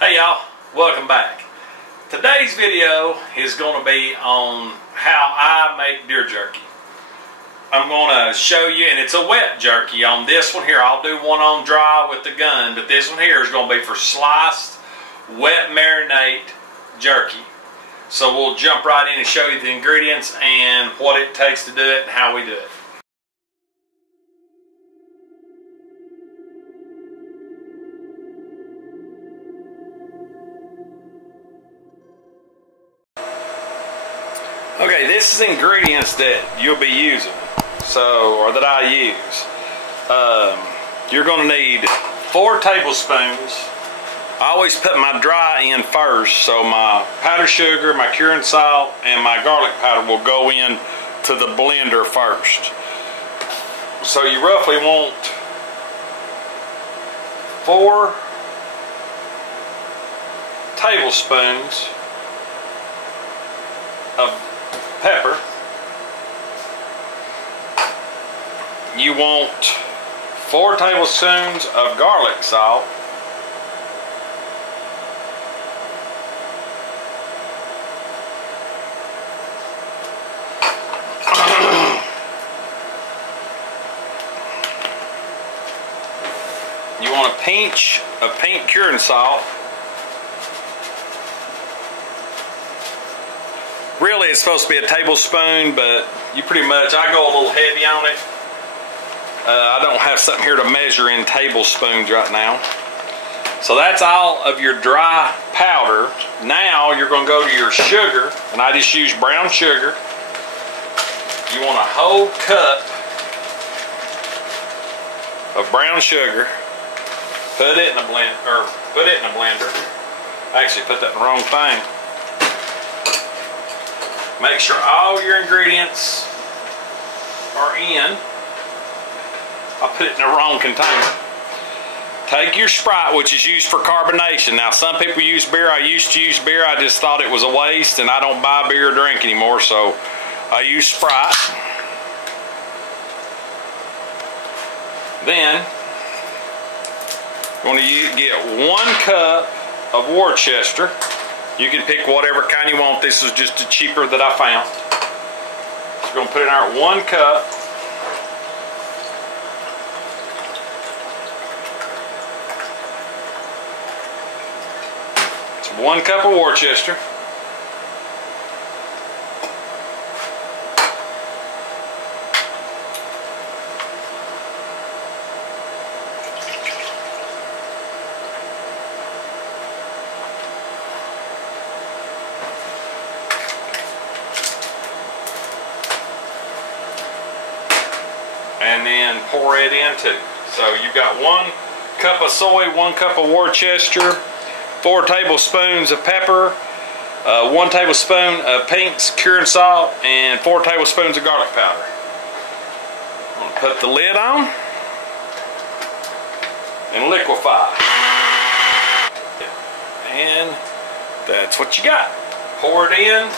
Hey y'all, welcome back. Today's video is going to be on how I make deer jerky. I'm going to show you, and it's a wet jerky. On this one here, I'll do one on dry with the gun, but this one here is going to be for sliced, wet marinade jerky. So we'll jump right in and show you the ingredients and what it takes to do it and how we do it. Okay, this is ingredients that you'll be using, or that I use. You're going to need 4 tablespoons. I always put my dry in first, so my powdered sugar, my curing salt, and my garlic powder will go in to the blender first. So you roughly want 4 tablespoons of pepper. You want 4 tablespoons of garlic salt. You want a pinch of pink curing salt. Really, it's supposed to be a tablespoon, but you pretty much, I go a little heavy on it. I don't have something here to measure in tablespoons right now. So that's all of your dry powder. Now you're going to go to your sugar, and I just use brown sugar. You want a whole cup of brown sugar. Put it in a blender. Actually, put that in the wrong thing. Make sure all your ingredients are in. I put it in the wrong container. Take your Sprite, which is used for carbonation. Now, some people use beer. I used to use beer. I just thought it was a waste, and I don't buy beer or drink anymore, so I use Sprite. Then, you're going to get 1 cup of Worcestershire. You can pick whatever kind you want. This is just the cheaper that I found. So we're going to put in our 1 cup. It's 1 cup of Worcestershire. And then pour it in too. So you've got 1 cup of soy, 1 cup of Worcestershire, 4 tablespoons of pepper, 1 tablespoon of pink curing salt, and 4 tablespoons of garlic powder. I'm going to put the lid on and liquefy. And that's what you got. Pour it in,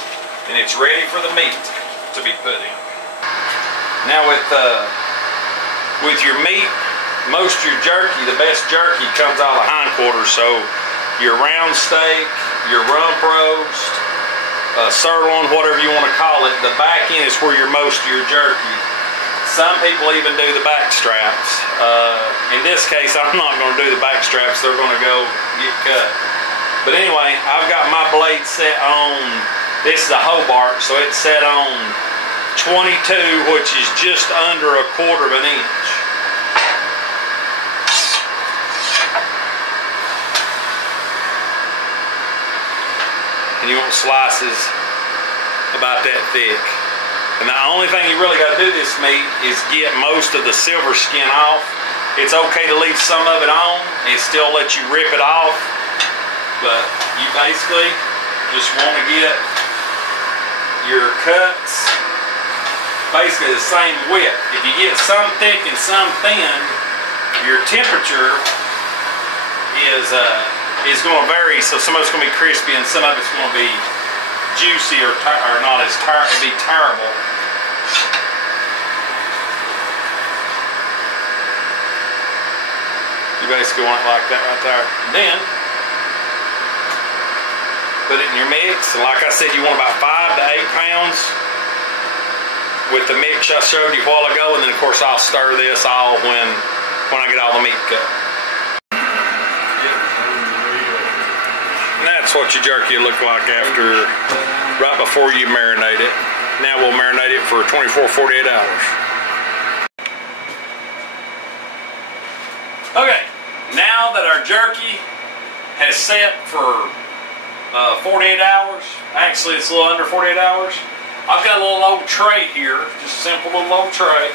and it's ready for the meat to be put in. Now with your meat, most of your jerky, the best jerky comes out of the hindquarters. So your round steak, your rump roast, sirloin, whatever you want to call it, the back end is where most of your jerky. Some people even do the back straps. In this case, I'm not going to do the back straps. They're going to go get cut. But anyway, I've got my blade set on, this is a Hobart, so it's set on 22, which is just under 1/4 of an inch. And you want slices about that thick. And the only thing you really got to do this meat is get most of the silver skin off. It's okay to leave some of it on and still let you rip it off, but you basically just want to get your cuts basically the same width. If you get some thick and some thin, your temperature is going to vary. So some of it's going to be crispy and some of it's going to be juicy or not as it'll be terrible. You basically want it like that right there. And then put it in your mix. And like I said, you want about 5 to 8 pounds with the mix I showed you a while ago. And then of course I'll stir this all when I get all the meat cut. And that's what your jerky will look like after, right before you marinate it. Now we'll marinate it for 24, 48 hours. Okay, now that our jerky has set for 48 hours, actually it's a little under 48 hours, I've got a little old tray here, just a simple little old tray.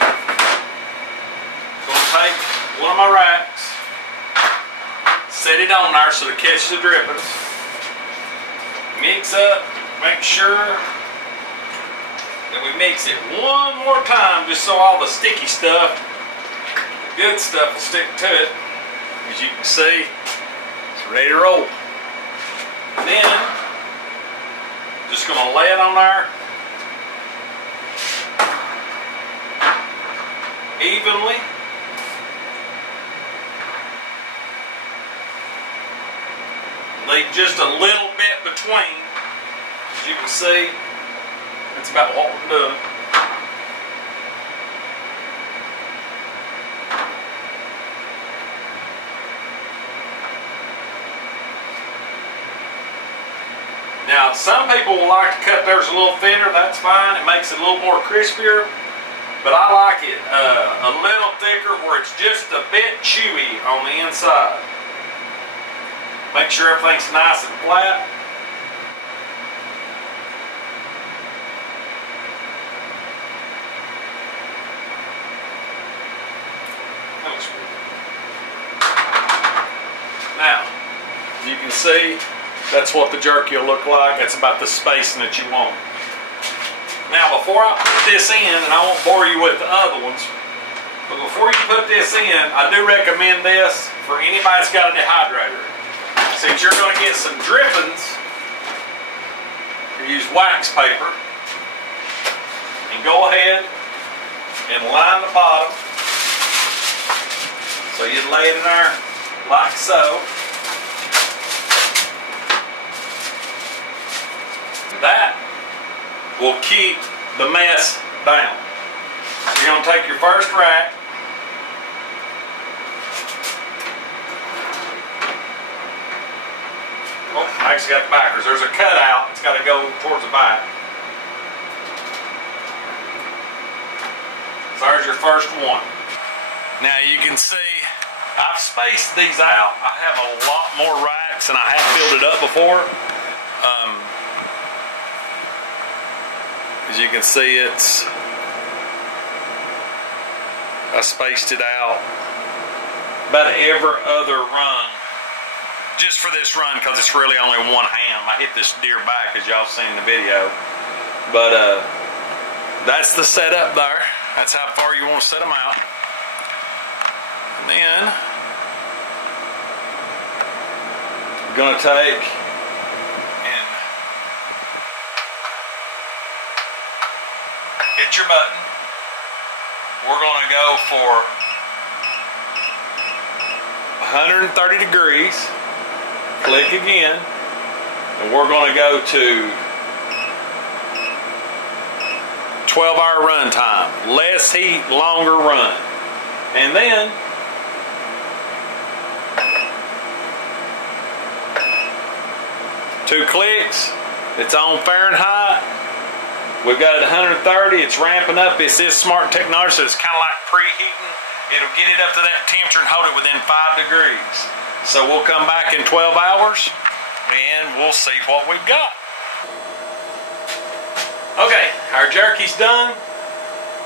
So I'll take one of my racks, set it on there so to catch the drippings, mix up, make sure that we mix it one more time just so all the sticky stuff, the good stuff will stick to it. As you can see, it's ready to roll. Then, just going to lay it on there evenly. Leave just a little bit between. As you can see, that's about what we're doing. Now, some people will like to cut theirs a little thinner. That's fine. It makes it a little more crispier. But I like it a little thicker where it's just a bit chewy on the inside. Make sure everything's nice and flat. Now, you can see that's what the jerky will look like. That's about the spacing that you want. Now, before I put this in, and I won't bore you with the other ones, but before you put this in, I do recommend this for anybody that's got a dehydrator. Since you're going to get some drippings, you use wax paper, and go ahead and line the bottom. So you lay it in there like so. That will keep the mess down. So you're going to take your first rack, oh, I actually got it backwards. There's a cutout. It's got to go towards the back. So there's your first one. Now you can see I've spaced these out. I have a lot more racks and I have filled it up before. As you can see, I spaced it out about every other run, just for this run, because it's really only one ham. I hit this deer back, as y'all seen in the video, but that's the setup there. That's how far you want to set them out. And then we're going to take and hit your button. We're going to go for 130 degrees. Click again. And we're going to go to 12-hour run time. Less heat, longer run. And then two clicks. It's on Fahrenheit. We've got it at 130. It's ramping up. This is smart technology, so it's kind of like preheating. It'll get it up to that temperature and hold it within 5 degrees. So we'll come back in 12 hours and we'll see what we've got. Okay, our jerky's done.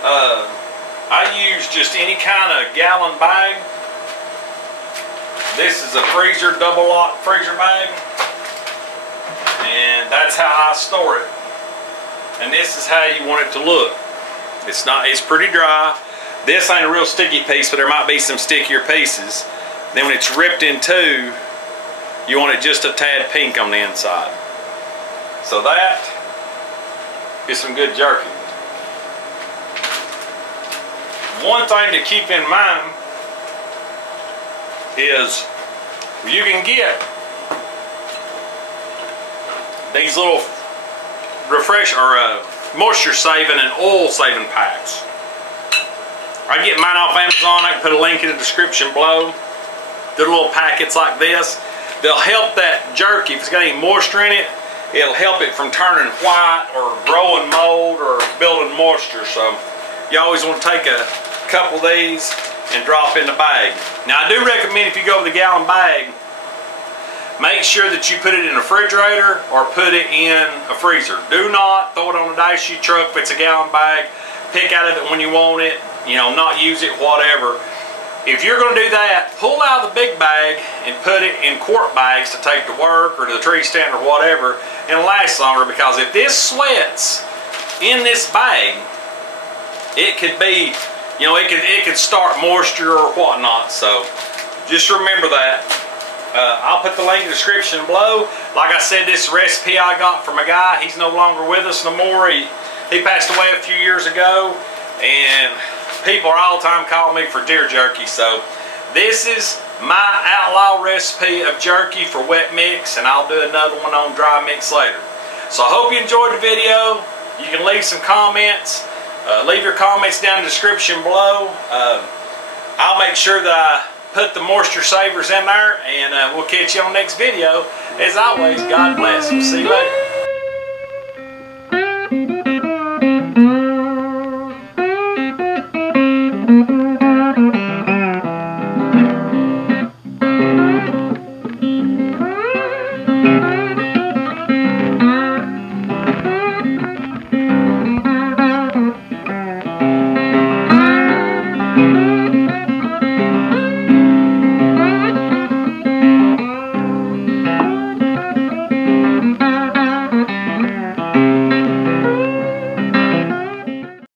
I use just any kind of gallon bag. This is a freezer, double lock freezer bag. And that's how I store it. And this is how you want it to look. It's pretty dry. This ain't a real sticky piece, but there might be some stickier pieces. Then when it's ripped in two, you want it just a tad pink on the inside. So that is some good jerky. One thing to keep in mind is you can get these little moisture saving and oil saving packs. I get mine off Amazon. I can put a link in the description below. They're little packets like this. They'll help that jerky, if it's got any moisture in it, it'll help it from turning white or growing mold or building moisture. So you always want to take a couple of these and drop in the bag. Now I do recommend, if you go with a gallon bag, make sure that you put it in a refrigerator or put it in a freezer. Do not throw it on a dash truck if it's a gallon bag. Pick out of it when you want it, you know, not use it, whatever. If you're going to do that, pull out the big bag and put it in quart bags to take to work or to the tree stand or whatever, and it'll last longer, because if this sweats in this bag, it could be, you know, it could start moisture or whatnot. So just remember that. I'll put the link in the description below. Like I said, this recipe I got from a guy. He's no longer with us no more. He passed away a few years ago, and people are all the time calling me for deer jerky. So this is my outlaw recipe of jerky for wet mix, and I'll do another one on dry mix later. So I hope you enjoyed the video. You can leave some comments. Leave your comments down in the description below. I'll make sure that I put the moisture savers in there, and we'll catch you on the next video. As always, God bless. We'll see you later.